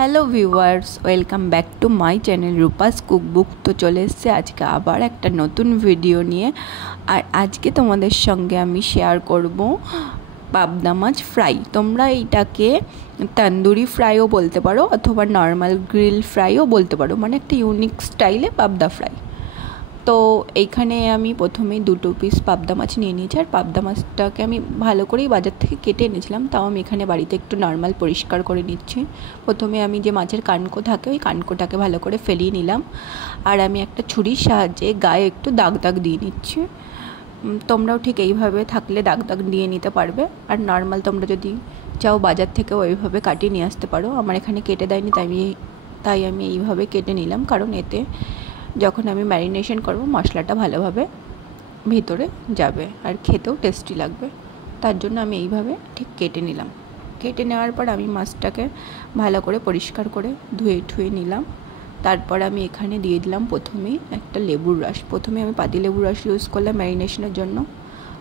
Hello viewers, welcome back to my channel Rupa's cookbook. তো চলে এসছে আজকে আবার একটা নতুন ভিডিও নিয়ে। আর আজকে তোমাদের সঙ্গে আমি শেয়ার করব পাবদা মাছ ফ্রাই। তোমরা এইটাকে তন্দুরি ফ্রাইও বলতে পারো অথবা নর্মাল গ্রিল ফ্রাইও বলতে পারো, মানে একটা ইউনিক স্টাইলে পাবদা ফ্রাই। তো এইখানে আমি প্রথমেই 2 পিস পাবদা মাছ নিয়ে নিয়েছি। আর পাবদা মাছটাকে আমি ভালো করেই বাজার থেকে কেটে এনেছিলাম, তাও আমি এখানে বাড়িতে একটু নর্মাল পরিষ্কার করে নিচ্ছি। প্রথমে আমি যে মাছের কানকো থাকে ওই কানকোটাকে ভালো করে ফেলিয়ে নিলাম। আর আমি একটা ছুরির সাহায্যে গায়ে একটু দাগ দাগ দিয়ে নিচ্ছি। তোমরাও ঠিক এইভাবে থাকলে দাগ দাগ দিয়ে নিতে পারবে। আর নর্মাল তোমরা যদি চাও বাজার থেকে ওইভাবে কাটিয়ে নিয়ে আসতে পারো। আমার এখানে কেটে দেয়নি, তাই আমি এইভাবে কেটে নিলাম, কারণ এতে যখন আমি ম্যারিনেশন করব মশলাটা ভালোভাবে ভিতরে যাবে আর খেতেও টেস্টি লাগবে। তার জন্য আমি এইভাবে ঠিক কেটে নিলাম। কেটে নেওয়ার পর আমি মাছটাকে ভালো করে পরিষ্কার করে ধুয়ে নিলাম। তারপর আমি এখানে দিয়ে দিলাম প্রথমেই একটা লেবুর রস। প্রথমে আমি পাতি লেবুর রস ইউজ করলাম ম্যারিনেশনের জন্য।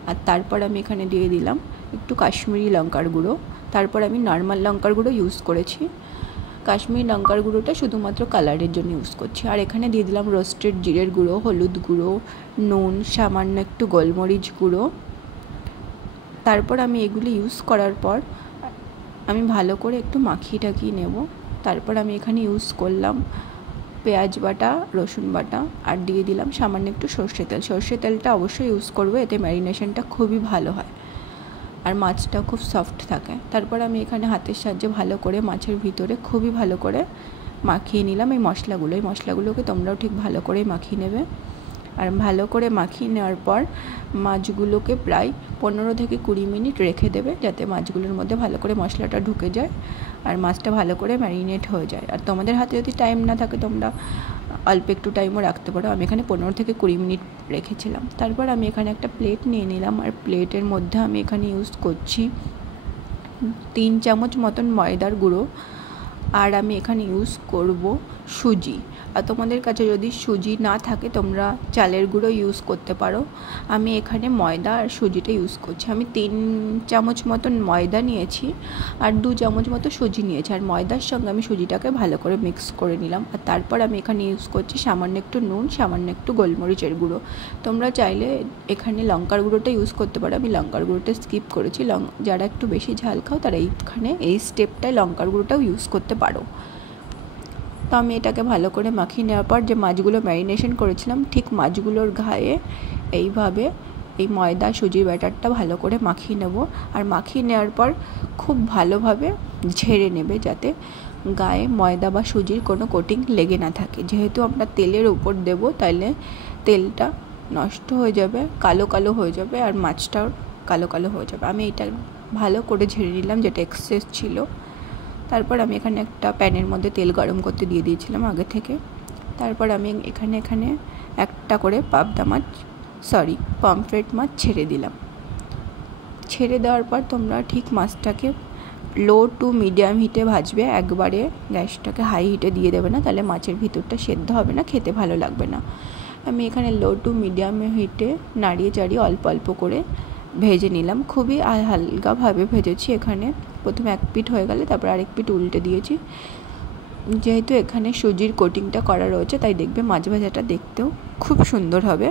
আর তারপর আমি এখানে দিয়ে দিলাম একটু কাশ্মীরি লঙ্কার গুঁড়ো। তারপর আমি নর্মাল লঙ্কার গুঁড়ো ইউজ করেছি। কাশ্মীরি লঙ্কার গুঁড়োটা শুধুমাত্র কালারের জন্য ইউজ করছি। আর এখানে দিয়ে দিলাম রোস্টেড জিরের গুঁড়ো, হলুদ গুঁড়ো, নুন, সামান্য একটু গোলমরিচ গুঁড়ো। তারপর আমি এগুলি ইউজ করার পর আমি ভালো করে একটু মাখিয়ে টাকিয়ে নেব। তারপর আমি এখানে ইউজ করলাম পেঁয়াজ বাটা, রসুন বাটা, আর দিয়ে দিলাম সামান্য একটু সর্ষে তেল। সর্ষে তেলটা অবশ্যই ইউজ করবো, এতে ম্যারিনেশনটা খুবই ভালো হয় আর মাছটা খুব সফট থাকে। তারপর আমি এখানে হাতের সাহায্যে ভালো করে মাছের ভিতরে খুবই ভালো করে মাখিয়ে নিলাম এই মশলাগুলোকে তোমরাও ঠিক ভালো করে মাখিয়ে নেবে। আর ভালো করে মাখিয়ে নেওয়ার পর মাছগুলোকে প্রায় 15 থেকে 20 মিনিট রেখে দেবে, যাতে মাছগুলোর মধ্যে ভালো করে মশলাটা ঢুকে যায় আর মাছটা ভালো করে ম্যারিনেট হয়ে যায়। আর তোমাদের হাতে যদি টাইম না থাকে তোমরা অল্প একটু টাইমও রাখতে পারো। আমি এখানে 15 থেকে 20 মিনিট রেখেছিলাম। তারপর আমি এখানে একটা প্লেট নিয়ে নিলাম। আর প্লেটের মধ্যে আমি এখানে ইউজ করছি 3 চামচ মতন ময়দার গুঁড়ো। আর আমি এখানে ইউজ করব সুজি। আর তোমাদের কাছে যদি সুজি না থাকে তোমরা চালের গুঁড়ো ইউজ করতে পারো। আমি এখানে ময়দা আর সুজিটা ইউজ করছি। আমি 3 চামচ মতন ময়দা নিয়েছি আর 2 চামচ মতো সুজি নিয়েছি। আর ময়দার সঙ্গে আমি সুজিটাকে ভালো করে মিক্স করে নিলাম। আর তারপর আমি এখানে ইউজ করছি সামান্য একটু নুন, সামান্য একটু গোলমরিচের গুঁড়ো। তোমরা চাইলে এখানে লঙ্কার গুঁড়োটা ইউজ করতে পারো, আমি লঙ্কার গুঁড়োটা স্কিপ করেছি। যারা একটু বেশি ঝাল খাও তারা এইখানে এই স্টেপটায় লঙ্কার গুঁড়োটাও ইউজ করতে পারো। তো আমি এটাকে ভালো করে মাখিয়ে নেওয়ার পর যে মাছগুলো ম্যারিনেশন করেছিলাম ঠিক মাছগুলোর গায়ে এইভাবে এই ময়দা সুজির ব্যাটারটা ভালো করে মাখিয়ে নেব। আর মাখিয়ে নেওয়ার পর খুব ভালোভাবে ঝেড়ে নেবে, যাতে গায়ে ময়দা বা সুজির কোনো কোটিং লেগে না থাকে। যেহেতু আমরা তেলের উপর দেব, তাইলে তেলটা নষ্ট হয়ে যাবে, কালো কালো হয়ে যাবে আর মাছটাও কালো কালো হয়ে যাবে। আমি এটা ভালো করে ঝেড়ে নিলাম যেটা এক্সেস ছিল। তারপর আমি এখানে একটা প্যানের মধ্যে তেল গরম করতে দিয়ে দিয়েছিলাম আগে থেকে। তারপর আমি এখানে একটা করে পমফ্রেট মাছ ছেড়ে দিলাম। ছেড়ে দেওয়ার পর তোমরা ঠিক মাছটাকে লো টু মিডিয়াম হিটে ভাজবে, একবারে গ্যাসটাকে হাই হিটে দিয়ে দেবে না, তাহলে মাছের ভিতরটা সেদ্ধ হবে না, খেতে ভালো লাগবে না। আমি এখানে লো টু মিডিয়াম হিটে নাড়িয়ে চাড়িয়ে অল্প অল্প করে ভেজে নিলাম। খুবই হালকাভাবে ভেজেছি। এখানে প্রথমে এক পিঠ হয়ে গেলে তারপর আরেক পিঠ উল্টে দিয়েছি। যেহেতু এখানে সুজির কোটিংটা করা রয়েছে তাই দেখবে মাছ ভাজাটা দেখতেও খুব সুন্দর হবে,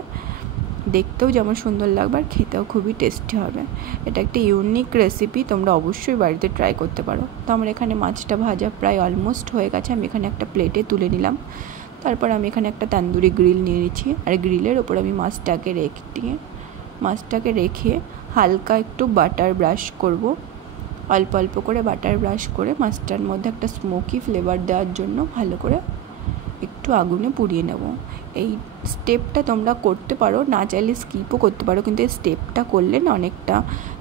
দেখতেও যেমন সুন্দর লাগবে আর খেতেও খুবই টেস্টি হবে। এটা একটা ইউনিক রেসিপি, তোমরা অবশ্যই বাড়িতে ট্রাই করতে পারো। তো আমার এখানে মাছটা ভাজা প্রায় অলমোস্ট হয়ে গেছে। আমি এখানে একটা প্লেটে তুলে নিলাম। তারপর আমি এখানে একটা তন্দুরি গ্রিল নিয়ে নিচ্ছি। আর গ্রিলের ওপর আমি মাছটাকে রেখে হালকা একটু বাটার ব্রাশ করব। অল্প অল্প করে বাটার ব্রাশ করে মাছটার মধ্যে একটা স্মোকি ফ্লেভার দেওয়ার জন্য ভালো করে একটু আগুনে পুড়িয়ে নেব। এই স্টেপটা তোমরা করতে পারো, না চাইলে স্কিপও করতে পারো, কিন্তু এই স্টেপটা করলে না অনেকটা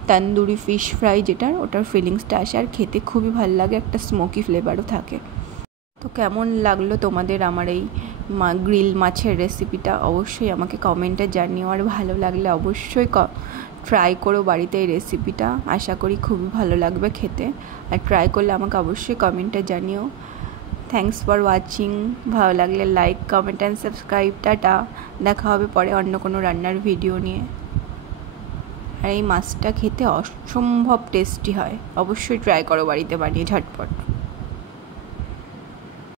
তন্দুরি ফিশ ফ্রাই ওটার ফিলিংসটা আসে আর খেতে খুবই ভালো লাগে, একটা স্মোকি ফ্লেভারও থাকে। তো কেমন লাগলো তোমাদের আমার এই গ্রিল মাছের রেসিপিটা অবশ্যই আমাকে কমেন্টে জানিও। আর ভালো লাগলে অবশ্যই ট্রাই করো বাড়িতে এই রেসিপিটা, আশা করি খুবই ভালো লাগবে খেতে। আর ট্রাই করলে আমাকে অবশ্যই কমেন্টে জানিও। Thanks for watching. ভালো লাগলে like, comment and subscribe. Tata, দেখা হবে পরে অন্য কোনো রান্নার ভিডিও নিয়ে। আর এই মাছটা খেতে অসম্ভব টেস্টি হয়, অবশ্যই ট্রাই করো বাড়িতে বানিয়ে ঝটপট।